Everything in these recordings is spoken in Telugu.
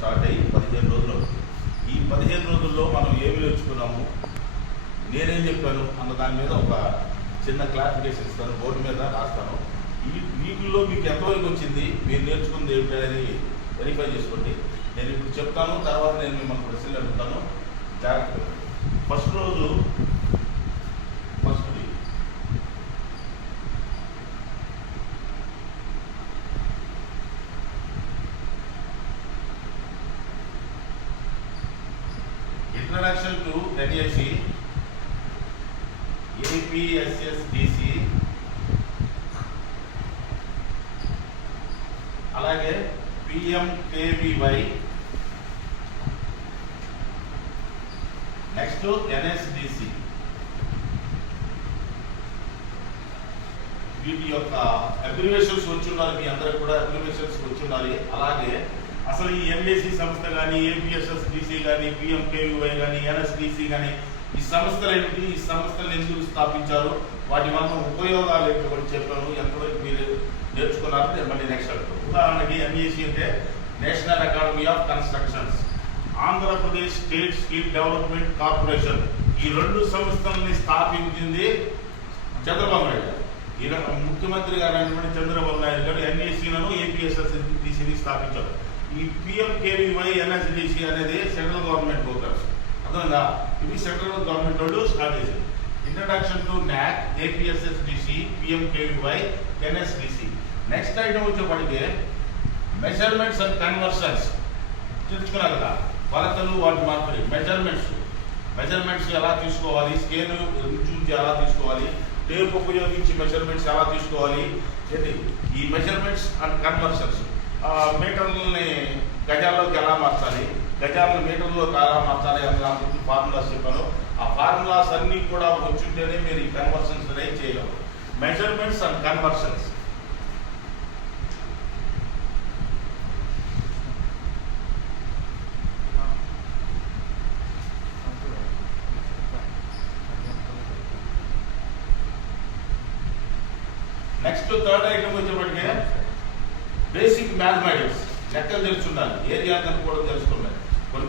స్టార్ట్ అయ్యి 15 రోజులు అవుతుంది. ఈ 15 రోజుల్లో మనం ఏమి నేర్చుకున్నాము, నేనేం చెప్పాను అన్న దాని మీద ఒక చిన్న క్లారిఫికేషన్ ఇస్తాను, బోర్డు మీద రాస్తాను. వీటిల్లో మీకు ఎంతవరకు వచ్చింది, మీరు నేర్చుకుంది ఏమిటి అనేది వెరిఫై చేసుకోండి. నేను ఇప్పుడు చెప్తాను, తర్వాత నేను మిమ్మల్ని ప్రశ్నలు అడుగుతాను. జాగ్రత్తగా ఫస్ట్ రోజు ఇంట్రడక్షన్ టు NAC APSSDC, అలాగే PMKVY, నెక్స్ట్ NSDC. వీటి యొక్క అబ్రివేషన్స్ వచ్చి ఉండాలి, మీ అందరికి కూడా అబ్రివేషన్స్ వచ్చి ఉండాలి. అలాగే అసలు ఈ NAC సంస్థ కానీ, APSSDC కానీ, PMKVY కానీ, NSDC కానీ, ఈ సంస్థలు ఏమిటి, ఈ సంస్థలు ఎందుకు స్థాపించారు, వాటి వల్ల ఉపయోగాలు ఏంటి కూడా చెప్పాను. ఎంతవరకు మీరు నేర్చుకున్నారు నేను మళ్ళీ నెక్స్ట్ అడుగుతాను. ఉదాహరణకి NAC అంటే national academy of constructions, Andhra Pradesh state skill development corporation. ఈ రెండు సంస్థలని స్థాపించింది చంద్రబాబు నాయుడు గారు. ఈయన ముఖ్యమంత్రి గారు అయినటువంటి చంద్రబాబు నాయుడు గారు NACలను APSSDCని స్థాపించారు. ఈ PMKVY NSDC అనేది సెంట్రల్ గవర్నమెంట్ ప్రోగ్రామ్స్, అర్థంగా ఇవి సెంట్రల్ గవర్నమెంట్ వాళ్ళు స్టార్ట్ చేశారు. Introduction to NAC APSSDC PMKVY NSDC. Next item వచ్చేప్పటికే మెజర్మెంట్స్ అండ్ కన్వర్షన్స్ తెలుసుకున్నారు కదా, కొలతలు వాటి మార్పులు. మెజర్మెంట్స్ ఎలా తీసుకోవాలి, స్కేల్ నుంచి ఎలా తీసుకోవాలి, టేప్ ఉపయోగించి మెజర్మెంట్స్ ఎలా తీసుకోవాలి, ఏంటి ఈ మెజర్మెంట్స్ అండ్ కన్వర్షన్స్. మీటర్లని గజాల్లోకి ఎలా మార్చాలి, గజాలను మీటర్లోకి ఎలా మార్చాలి అని దాని గురించి ఫార్ములాస్ చెప్పాను. ఆ ఫార్ములాస్ అన్నీ కూడా వచ్చుంటేనే మీరు ఈ కన్వర్షన్స్ అనేవి చేయగలరు. Measurements and conversions. Next third item వచ్చేప్పటికే బేసిక్ మ్యాథమెటిక్స్, లెక్కలు తెలుసుండాలి, ఏరియా కనుక్కోవడం తెలుసుకున్నాయి.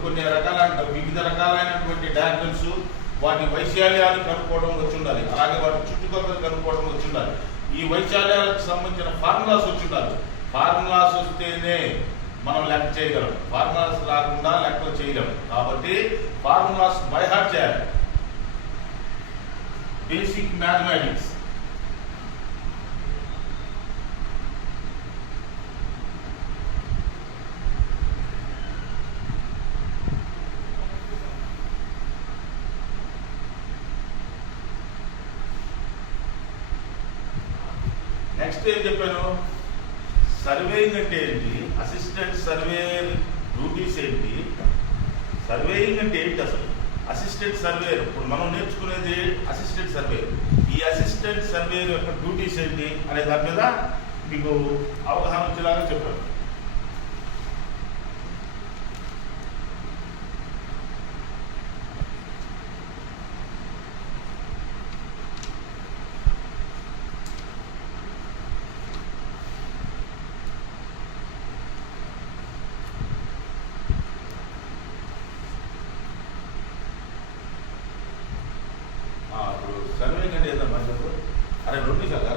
కొన్ని రకాలైన వివిధ రకాలైనటువంటి డయాగ్రమ్స్, వాటి వైశాల్యాలు కనుక్కోవడం వచ్చి ఉండాలి. అలాగే వాటి చుట్టుకొలతలు కనుక్కోవడం వచ్చి ఉండాలి. ఈ వైశాల్యాలకు సంబంధించిన ఫార్ములాస్ వచ్చి ఉండాలి. ఫార్ములాస్ వస్తేనే మనం లెక్క చేయగలం, ఫార్ములాస్ రాకుండా లెక్కలు చేయలేము. కాబట్టి ఫార్ములాస్ బై హార్ట్ చేయాలి. Basic mathematics. నెక్స్ట్ ఏం చెప్పాను, సర్వేయింగ్ అంటే ఏంటి, అసిస్టెంట్ సర్వేయర్ డ్యూటీస్ ఏంటి, సర్వేయింగ్ అంటే ఏంటి, అసలు అసిస్టెంట్ సర్వేయర్ ఇప్పుడు మనం నేర్చుకునేది అసిస్టెంట్ సర్వేయర్. ఈ అసిస్టెంట్ సర్వేయర్ యొక్క డ్యూటీస్ ఏంటి అనే దాని మీద మీకు అవగాహన వచ్చేలాగా చెప్పాను. సర్వేయింగ్ అంటే ఏదమ్మా చెప్పు, అరే నోటీస్ కదా